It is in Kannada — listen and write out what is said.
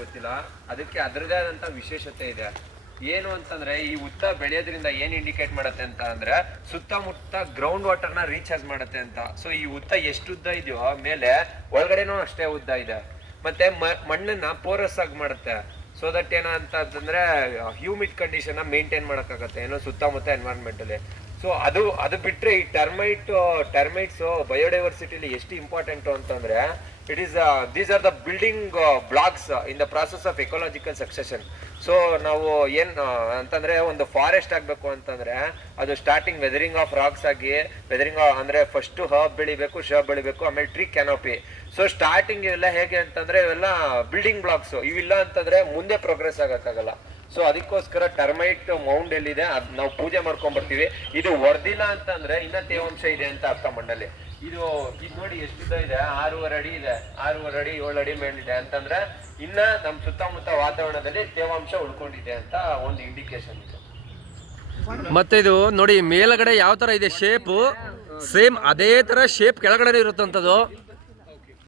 ಗೊತ್ತಿಲ್ಲ, ಅದಕ್ಕೆ ಅದರದೇ ಆದಂತ ವಿಶೇಷತೆ ಇದೆ. ಏನು ಅಂತಂದ್ರೆ ಈ ಉತ್ತ ಬೆಳೆಯೋದ್ರಿಂದ ಏನ್ ಇಂಡಿಕೇಟ್ ಮಾಡತ್ತೆ ಅಂತ ಅಂದ್ರೆ ಸುತ್ತಮುತ್ತ ಗ್ರೌಂಡ್ ವಾಟರ್ನ ರೀಚಾರ್ಜ್ ಮಾಡತ್ತೆ ಅಂತ. ಸೊ ಈ ಉತ್ತ ಎಷ್ಟು ಉದ್ದ ಇದೆಯೋ ಮೇಲೆ ಒಳಗಡೆನೂ ಅಷ್ಟೇ ಉದ್ದ ಇದೆ. ಮತ್ತೆ ಮಣ್ಣನ್ನ ಪೋರಸ್ ಆಗಿ ಮಾಡುತ್ತೆ. ಸೊ ದಟ್ ಏನೋ ಅಂತಂದ್ರೆ ಹ್ಯೂಮಿಡ್ ಕಂಡೀಷನ್ ಮೇಂಟೈನ್ ಮಾಡಕ್ಕಾಗತ್ತೆ ಏನೋ ಸುತ್ತಮುತ್ತ ಎನ್ವೈರನ್ಮೆಂಟ್ ಅಲ್ಲಿ. ಸೊ ಅದು ಬಿಟ್ರೆ ಈ ಟರ್ಮೈಟ್ಸ್ ಬಯೋಡೈವರ್ಸಿಟಿಲಿ ಎಷ್ಟು ಇಂಪಾರ್ಟೆಂಟ್ ಅಂತಂದ್ರೆ these are the building blocks in the process of ecological succession. So ನಾವು ಅಂತಂದ್ರೆ ಒಂದು ಫಾರೆಸ್ಟ್ ಆಗ್ಬೇಕು ಅಂತಂದ್ರೆ ಅದು ಸ್ಟಾರ್ಟಿಂಗ್ ವೆದರಿಂಗ್ ಆಫ್ ರಾಕ್ಸ್ ಆಗಿ ಅಂದ್ರೆ ಫಸ್ಟ್ ಹರ್ಬ್ ಬೆಳಿಬೇಕು ಆಮೇಲೆ ಟ್ರೀ ಕ್ಯಾನೋಪಿ. ಸೊ ಸ್ಟಾರ್ಟಿಂಗ್ ಇವೆಲ್ಲ ಹೇಗೆ ಅಂತಂದ್ರೆ ಇವೆಲ್ಲ ಬಿಲ್ಡಿಂಗ್ ಬ್ಲಾಕ್ಸ್. ಇವಿಲ್ಲ ಅಂತಂದ್ರೆ ಮುಂದೆ ಪ್ರೋಗ್ರೆಸ್ ಆಗಕ್ಕಾಗಲ್ಲ. ಸೊ ಅದಕ್ಕೋಸ್ಕರ ಟರ್ಮೈಟ್ ಮೌಂಡ್ ಎಲ್ಲಿದೆ ಅದ್ ನಾವು ಪೂಜೆ ಮಾಡ್ಕೊಂಡ್ ಬರ್ತೀವಿ. ಇದು ವರ್ದಿಲ್ಲ ಅಂತಂದ್ರೆ ಇನ್ನ ತೇವಾಂಶ ಇದೆ ಅಂತ ಅರ್ಥ ಮಣ್ಣಲ್ಲಿ. ಇದು ನೋಡಿ ಎಷ್ಟಿದೆ, 6.5 ಅಡಿ ಇದೆ, 6.5 ಅಡಿ 7 ಅಡಿ ಮೇಲಿದೆ ಅಂತಂದ್ರೆ ಇನ್ನ ನಮ್ ಸುತ್ತಮುತ್ತ ವಾತಾವರಣದಲ್ಲಿ ತೇವಾಂಶ ಉಳ್ಕೊಂಡಿದೆ ಅಂತ ಒಂದು ಇಂಡಿಕೇಶನ್ ಇದೆ. ಮತ್ತೆ ಇದು ನೋಡಿ ಮೇಲ್ಗಡೆ ಯಾವ ತರ ಇದೆ ಶೇಪ್, ಸೇಮ್ ಅದೇ ತರ ಶೇಪ್ ಕೆಳಗಡೆ ಇರುತ್ತಂತದ್ದು.